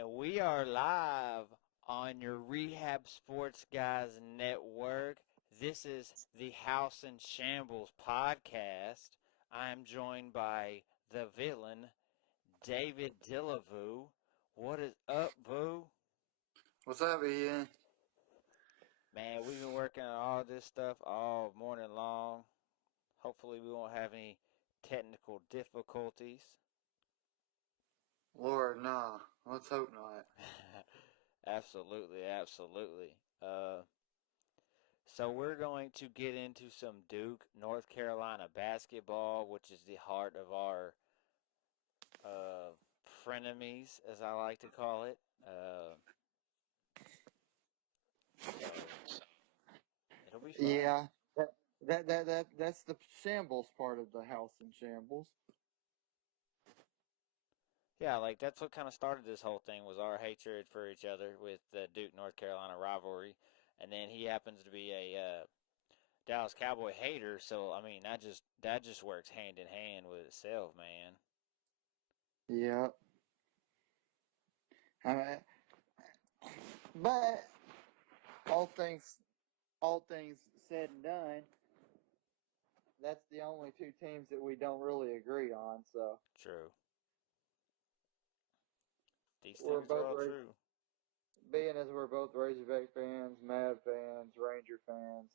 And we are live on your Rehab Sports Guys Network. This is the House in Shambles podcast. I am joined by the villain, David Dillavue. What is up, Vu? What's up, Ian? Man, we've been working on all this stuff all morning long. Hopefully, we won't have any technical difficulties. Lord, nah. Let's hope not. Absolutely, absolutely. So we're going to get into some Duke, North Carolina basketball, which is the heart of our frenemies, as I like to call it. So it'll be fun. Yeah, that's the shambles part of the house in shambles. Yeah, like that's what kind of started this whole thing was our hatred for each other with the Duke, North Carolina rivalry, and then he happens to be a Dallas Cowboy hater. So I mean, that just works hand in hand with itself, man. Yeah. I but all things all things said and done, that's the only two teams that we don't really agree on. So True. These we're things are both all true. being as we're both Razorback fans, Mav fans, Ranger fans.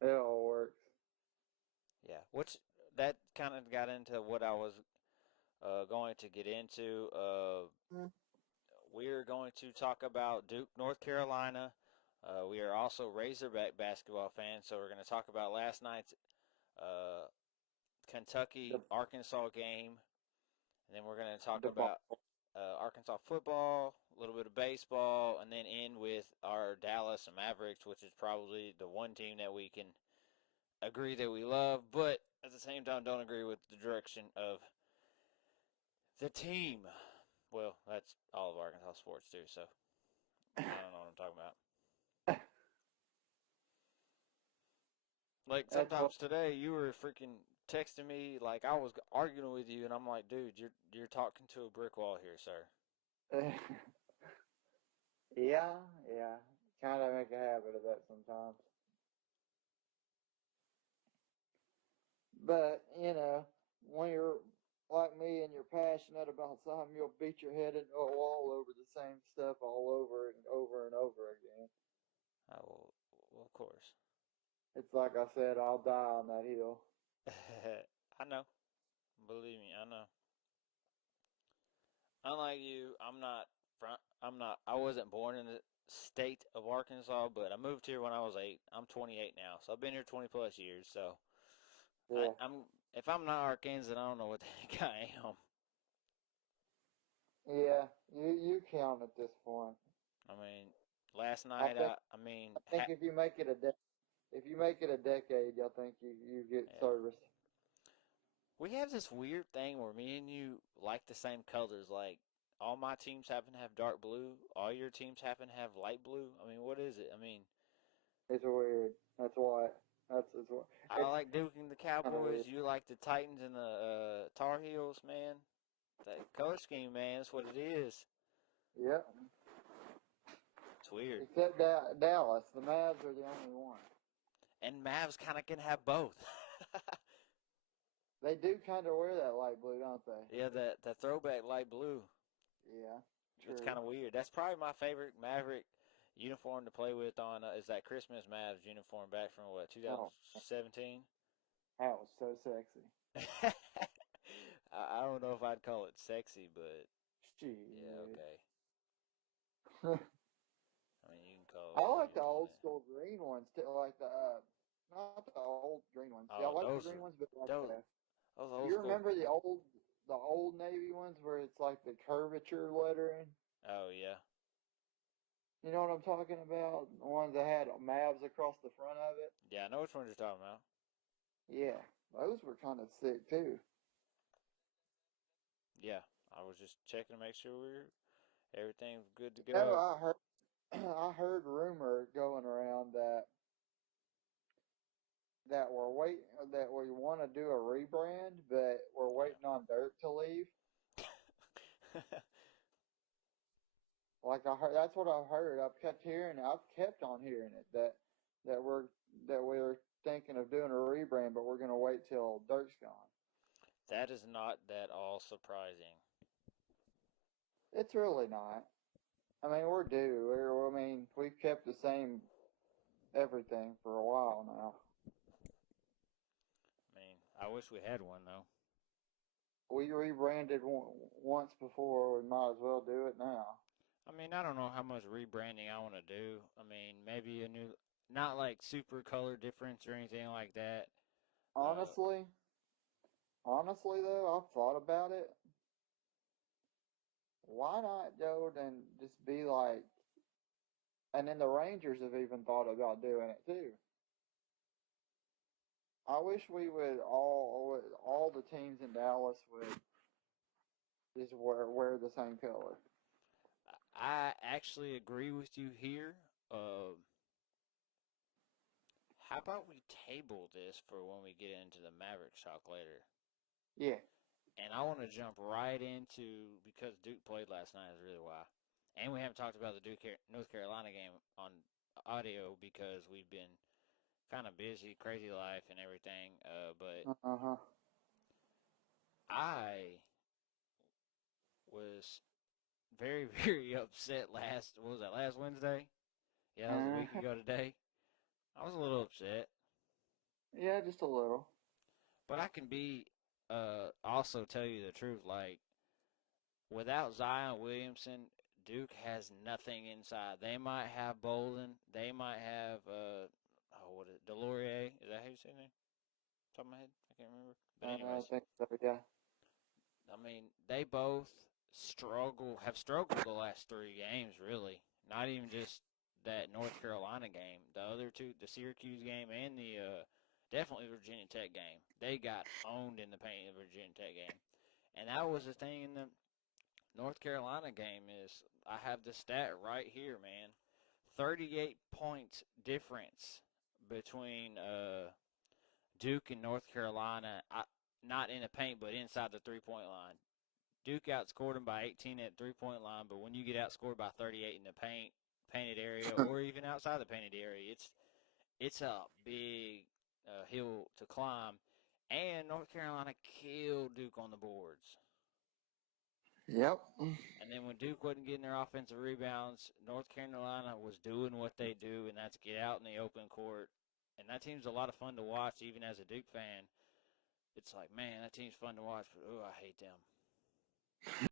It all works. Yeah, which that kind of got into what I was going to get into. We're going to talk about Duke, North Carolina. We are also Razorback basketball fans, so we're going to talk about last night's uh, Kentucky The Arkansas game, and then we're going to talk the about Arkansas football, a little bit of baseball, and then end with our Dallas Mavericks, which is probably the one team that we can agree that we love, but at the same time don't agree with the direction of the team. Well, that's all of Arkansas sports too, so I don't know what I'm talking about. Like that's what. sometimes today you were freaking texting me like I was arguing with you and I'm like, dude, you're talking to a brick wall here, sir. Yeah. Kind of make a habit of that sometimes. But, when you're like me and you're passionate about something, you'll beat your head into a wall over the same stuff all over and over and over again. Oh, well, of course. It's like I said, I'll die on that hill. I know. Believe me, I know. Unlike you, I wasn't born in the state of Arkansas, but I moved here when I was 8. I'm 28 now, so I've been here 20 plus years. So Yeah, if I'm not Arkansas, I don't know what the heck I am. yeah, you count at this point. I mean, last I night, think I mean, I think if you make it a decade, I think you get yeah. service. We have this weird thing where me and you like the same colors. Like, all my teams happen to have dark blue. All your teams happen to have light blue. I mean, what is it? I mean, It's weird. That's why. It's I it's like Duke and the kind of weird. Cowboys. You like the Titans and the Tar Heels, man. That color scheme, man, that's what it is. Yeah, It's weird. except Dallas, the Mavs are the only one. And Mavs kind of can have both. They do kind of wear that light blue, don't they? Yeah, that throwback light blue. Yeah, It's kind true. of weird. That's probably my favorite Maverick uniform to play with on is that Christmas Mavs uniform back from what Oh, 2017. that was so sexy. I don't know if I'd call it sexy, but yeah, Shit. okay. I mean, you can call it I whatever like you the want old it. school green ones too, like the not the old green ones. Yeah, I Oh, like the green ones, but like those the those old you school. remember the old navy ones where it's like the curvature lettering? Oh yeah, You know what I'm talking about? The ones that had Mavs across the front of it. yeah. I know which one you're talking about. Yeah, those were kind of sick too. Yeah, I was just checking to make sure everything's good to No, go. I heard I heard rumor going around that we want to do a rebrand, but we're Yeah. waiting on Dirk to leave. Like I heard, that's what I've heard. I've kept hearing it. I've kept on hearing it that we're that we're thinking of doing a rebrand, but we're going to wait till Dirk's gone. That is not that all surprising. It's really not. I mean, we're due. I mean, we've kept the same everything for a while now. I mean, I wish we had one though. We rebranded once before. We might as well do it now. I mean, I don't know how much rebranding I want to do. I mean, maybe a new, not like super color difference or anything like that. Uh, Honestly, honestly though, I've thought about it. Why not go and just be like, and then the Rangers have even thought about doing it too. I wish we would all the teams in Dallas would just wear the same color. I actually agree with you here. How about we table this for when we get into the Mavericks talk later? Yeah. And I want to jump right into because Duke played last night is really why, and we haven't talked about the Duke North Carolina game on audio because we've been kind of busy, crazy life and everything. But Uh-huh. I was very very upset last. What was that? Last Wednesday? Yeah, that was a week Uh-huh. ago today. I was a little upset, Yeah, just a little. but I can be also tell you the truth. Like without Zion Williamson, Duke has nothing inside. They might have Bolden. They might have what is it? Delorier? Is that how you say his name? Top of my head, I can't remember. But I anyways, think so. Yeah. I mean they both have struggled the last three games. Really, not even just that North Carolina game. The other two, the Syracuse game and the definitely Virginia Tech game. They got owned in the paint in the Virginia Tech game, and that was the thing in the North Carolina game is I have the stat right here, man. 38 points difference between Duke and North Carolina. Not in the paint, but inside the 3-point line. Duke outscored them by 18 at 3-point line, but when you get outscored by 38 in the painted area, or even outside the painted area, it's a big hill to climb. And North Carolina killed Duke on the boards. Yep. And then when Duke wasn't getting their offensive rebounds, North Carolina was doing what they do, and that's get out in the open court. And that team's a lot of fun to watch, even as a Duke fan. It's like, man, that team's fun to watch, but oh, I hate them.